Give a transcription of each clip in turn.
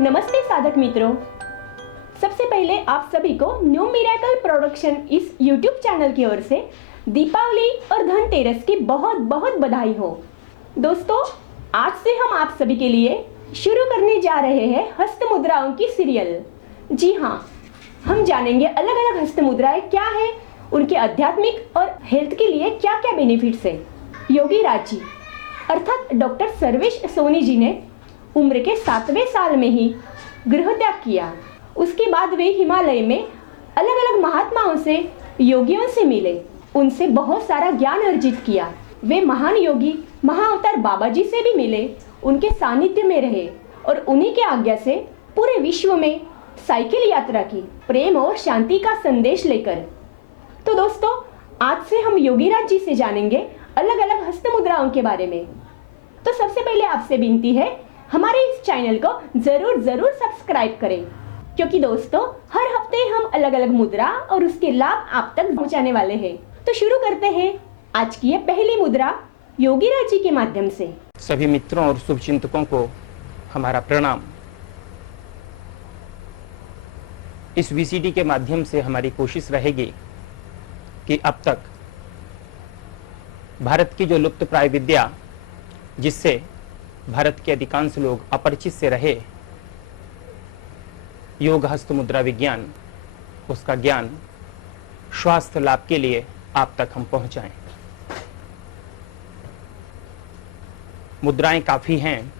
नमस्ते साधक मित्रों, सबसे पहले आप सभी को न्यू मिरेकल प्रोडक्शन इस YouTube चैनल की ओर से दीपावली और धनतेरस की बहुत बहुत बधाई हो। दोस्तों, आज से हम आप सभी के लिए शुरू करने जा रहे हैं हस्त मुद्राओं की सीरियल। जी हाँ, हम जानेंगे अलग अलग हस्त मुद्राएं क्या है, उनके आध्यात्मिक और हेल्थ के लिए क्या क्या बेनिफिट्स है। योगी राज जी अर्थात डॉक्टर सर्वेश सोनी जी ने उम्र के 7वें साल में ही गृह त्याग किया। उसके बाद वे हिमालय में अलग अलग महात्माओं से, योगियों से मिले, उनसे बहुत सारा ज्ञान अर्जित किया। वे महान योगी महाअवतार बाबा जी से भी मिले, उनके सानिध्य में रहे और उन्हीं के आज्ञा से पूरे विश्व में साइकिल यात्रा की, प्रेम और शांति का संदेश लेकर। तो दोस्तों, आज से हम योगीराज जी से जानेंगे अलग अलग हस्त मुद्राओं के बारे में। तो सबसे पहले आपसे विनती है, हमारे इस चैनल को जरूर सब्सक्राइब करें, क्योंकि दोस्तों हर हफ्ते हम अलग अलग मुद्रा और उसके लाभ आप तक पहुंचाने वाले हैं। तो शुरू करते हैं आज की ये पहली मुद्रा योगीराज जी के माध्यम से। सभी मित्रों और शुभचिंतकों को हमारा प्रणाम। इस वीसीडी के माध्यम से हमारी कोशिश रहेगी कि अब तक भारत की जो लुप्त प्राय विद्या, जिससे भारत के अधिकांश लोग अपरिचित से रहे, योग हस्त मुद्रा विज्ञान, उसका ज्ञान स्वास्थ्य लाभ के लिए आप तक हम पहुंचाएं। मुद्राएं काफी हैं।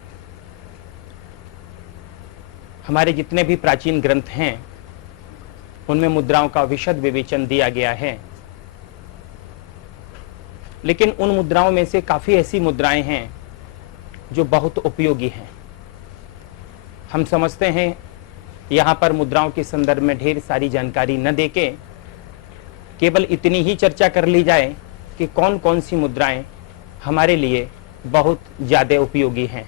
हमारे जितने भी प्राचीन ग्रंथ हैं उनमें मुद्राओं का विशद विवेचन दिया गया है, लेकिन उन मुद्राओं में से काफी ऐसी मुद्राएं हैं जो बहुत उपयोगी हैं। हम समझते हैं यहाँ पर मुद्राओं के संदर्भ में ढेर सारी जानकारी न देके केवल इतनी ही चर्चा कर ली जाए कि कौन कौन सी मुद्राएं हमारे लिए बहुत ज्यादा उपयोगी हैं।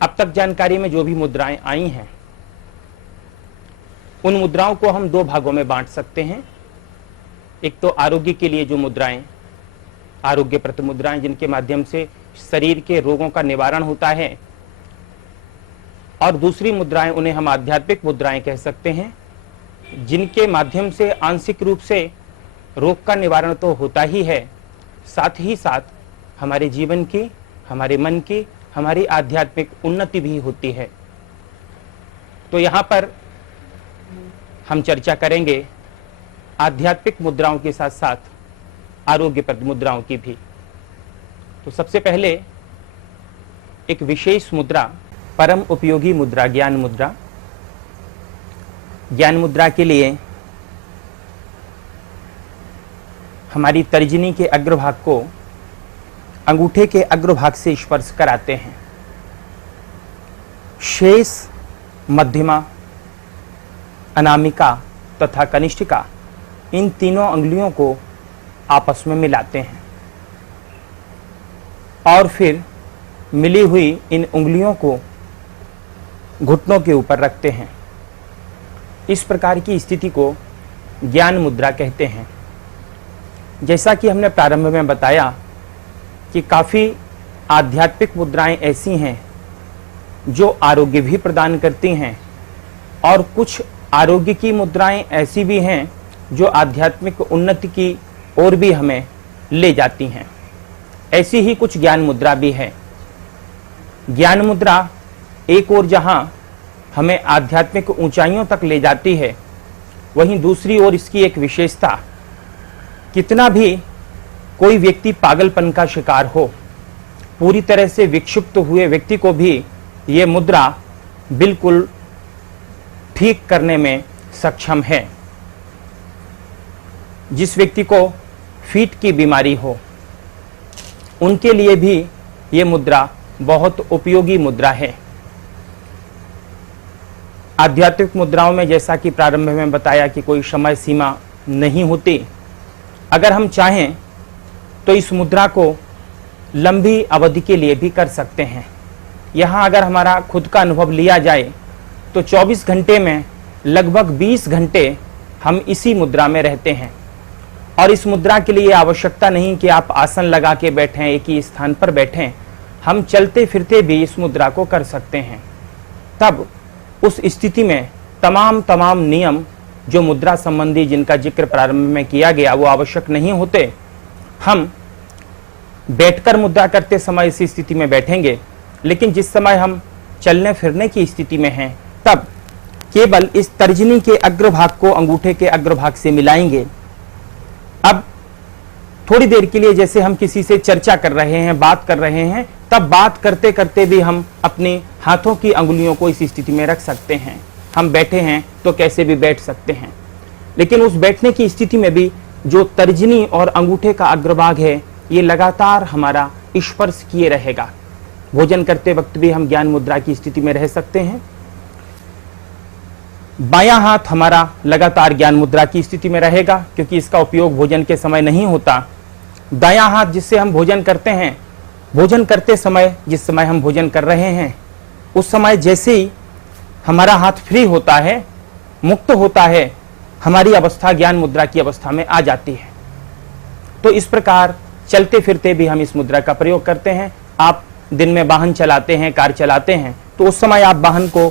अब तक जानकारी में जो भी मुद्राएं आई हैं, उन मुद्राओं को हम दो भागों में बांट सकते हैं। एक तो आरोग्य के लिए जो मुद्राएं, आरोग्यप्रद मुद्राएं, जिनके माध्यम से शरीर के रोगों का निवारण होता है, और दूसरी मुद्राएं, उन्हें हम आध्यात्मिक मुद्राएं कह सकते हैं, जिनके माध्यम से आंशिक रूप से रोग का निवारण तो होता ही है, साथ ही साथ हमारे जीवन की, हमारे मन की, हमारी आध्यात्मिक उन्नति भी होती है। तो यहाँ पर हम चर्चा करेंगे आध्यात्मिक मुद्राओं के साथ साथ आरोग्यप्रद मुद्राओं की भी। तो सबसे पहले एक विशेष मुद्रा, परम उपयोगी मुद्रा, ज्ञान मुद्रा। ज्ञान मुद्रा के लिए हमारी तर्जनी के अग्रभाग को अंगूठे के अग्रभाग से स्पर्श कराते हैं। शेष, मध्यमा, अनामिका तथा कनिष्ठिका, इन तीनों अंगुलियों को आपस में मिलाते हैं और फिर मिली हुई इन उंगलियों को घुटनों के ऊपर रखते हैं। इस प्रकार की स्थिति को ज्ञान मुद्रा कहते हैं। जैसा कि हमने प्रारंभ में बताया कि काफ़ी आध्यात्मिक मुद्राएं ऐसी हैं जो आरोग्य भी प्रदान करती हैं, और कुछ आरोग्य की मुद्राएं ऐसी भी हैं जो आध्यात्मिक उन्नति की और भी हमें ले जाती हैं। ऐसी ही कुछ ज्ञान मुद्रा भी है। ज्ञान मुद्रा एक ओर जहां हमें आध्यात्मिक ऊंचाइयों तक ले जाती है, वहीं दूसरी ओर इसकी एक विशेषता, कितना भी कोई व्यक्ति पागलपन का शिकार हो, पूरी तरह से विक्षिप्त हुए व्यक्ति को भी ये मुद्रा बिल्कुल ठीक करने में सक्षम है। जिस व्यक्ति को फीट की बीमारी हो, उनके लिए भी ये मुद्रा बहुत उपयोगी मुद्रा है। आध्यात्मिक मुद्राओं में, जैसा कि प्रारंभ में बताया, कि कोई समय सीमा नहीं होती। अगर हम चाहें तो इस मुद्रा को लंबी अवधि के लिए भी कर सकते हैं। यहाँ अगर हमारा खुद का अनुभव लिया जाए तो 24 घंटे में लगभग 20 घंटे हम इसी मुद्रा में रहते हैं। और इस मुद्रा के लिए आवश्यकता नहीं कि आप आसन लगा के बैठें, एक ही स्थान पर बैठें। हम चलते फिरते भी इस मुद्रा को कर सकते हैं। तब उस स्थिति में तमाम नियम जो मुद्रा संबंधी जिनका जिक्र प्रारंभ में किया गया वो आवश्यक नहीं होते। हम बैठकर मुद्रा करते समय इस स्थिति में बैठेंगे, लेकिन जिस समय हम चलने फिरने की स्थिति में हैं तब केवल इस तर्जनी के अग्रभाग को अंगूठे के अग्रभाग से मिलाएंगे। अब थोड़ी देर के लिए जैसे हम किसी से चर्चा कर रहे हैं, बात कर रहे हैं, तब बात करते करते भी हम अपने हाथों की अंगुलियों को इस स्थिति में रख सकते हैं। हम बैठे हैं तो कैसे भी बैठ सकते हैं, लेकिन उस बैठने की स्थिति में भी जो तर्जनी और अंगूठे का अग्रभाग है ये लगातार हमारा स्पर्श किए रहेगा। भोजन करते वक्त भी हम ज्ञान मुद्रा की स्थिति में रह सकते हैं। बायां हाथ हमारा लगातार ज्ञान मुद्रा की स्थिति में रहेगा क्योंकि इसका उपयोग भोजन के समय नहीं होता। दायां हाथ जिससे हम भोजन करते हैं, भोजन करते समय जिस समय हम भोजन कर रहे हैं उस समय जैसे ही हमारा हाथ फ्री होता है, मुक्त होता है, हमारी अवस्था ज्ञान मुद्रा की अवस्था में आ जाती है। तो इस प्रकार चलते फिरते भी हम इस मुद्रा का प्रयोग करते हैं। आप दिन में वाहन चलाते हैं, कार चलाते हैं, तो उस समय आप वाहन को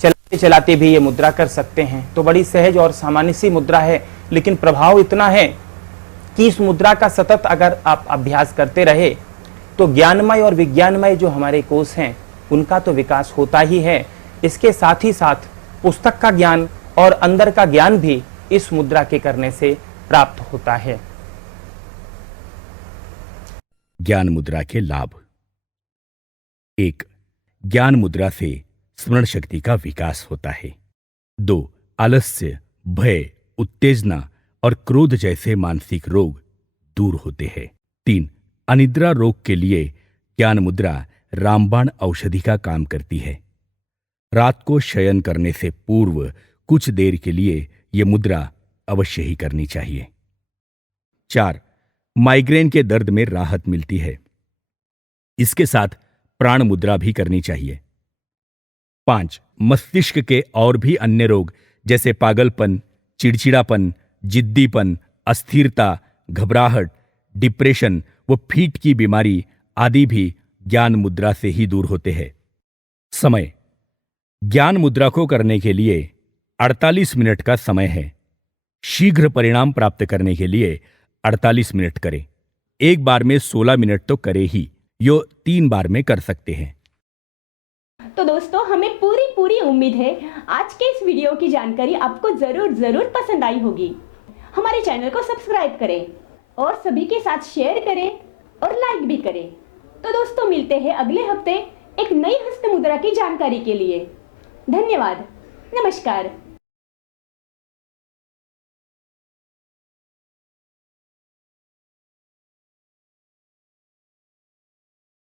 चलाते चलाते भी ये मुद्रा कर सकते हैं। तो बड़ी सहज और सामान्य सी मुद्रा है, लेकिन प्रभाव इतना है कि इस मुद्रा का सतत अगर आप अभ्यास करते रहे तो ज्ञानमय और विज्ञानमय जो हमारे कोष हैं उनका तो विकास होता ही है, इसके साथ ही साथ पुस्तक का ज्ञान और अंदर का ज्ञान भी इस मुद्रा के करने से प्राप्त होता है। ज्ञान मुद्रा के लाभ। 1. ज्ञान मुद्रा से स्मरण शक्ति का विकास होता है। 2. आलस्य, भय, उत्तेजना और क्रोध जैसे मानसिक रोग दूर होते हैं। 3. अनिद्रा रोग के लिए ज्ञान मुद्रा रामबाण औषधि का काम करती है। रात को शयन करने से पूर्व कुछ देर के लिए यह मुद्रा अवश्य ही करनी चाहिए। 4. माइग्रेन के दर्द में राहत मिलती है। इसके साथ प्राण मुद्रा भी करनी चाहिए। 5. मस्तिष्क के और भी अन्य रोग जैसे पागलपन, चिड़चिड़ापन, जिद्दीपन, अस्थिरता, घबराहट, डिप्रेशन व फीट की बीमारी आदि भी ज्ञान मुद्रा से ही दूर होते हैं। समय। ज्ञान मुद्रा को करने के लिए 48 मिनट का समय है। शीघ्र परिणाम प्राप्त करने के लिए 48 मिनट करें। एक बार में 16 मिनट तो करे ही, यो 3 बार में कर सकते हैं। तो दोस्तों, हमें पूरी उम्मीद है आज के इस वीडियो की जानकारी आपको जरूर पसंद आई होगी। हमारे चैनल को सब्सक्राइब करें और सभी के साथ शेयर करें और लाइक भी करें। तो दोस्तों, मिलते हैं अगले हफ्ते एक नई हस्त मुद्रा की जानकारी के लिए। धन्यवाद। नमस्कार।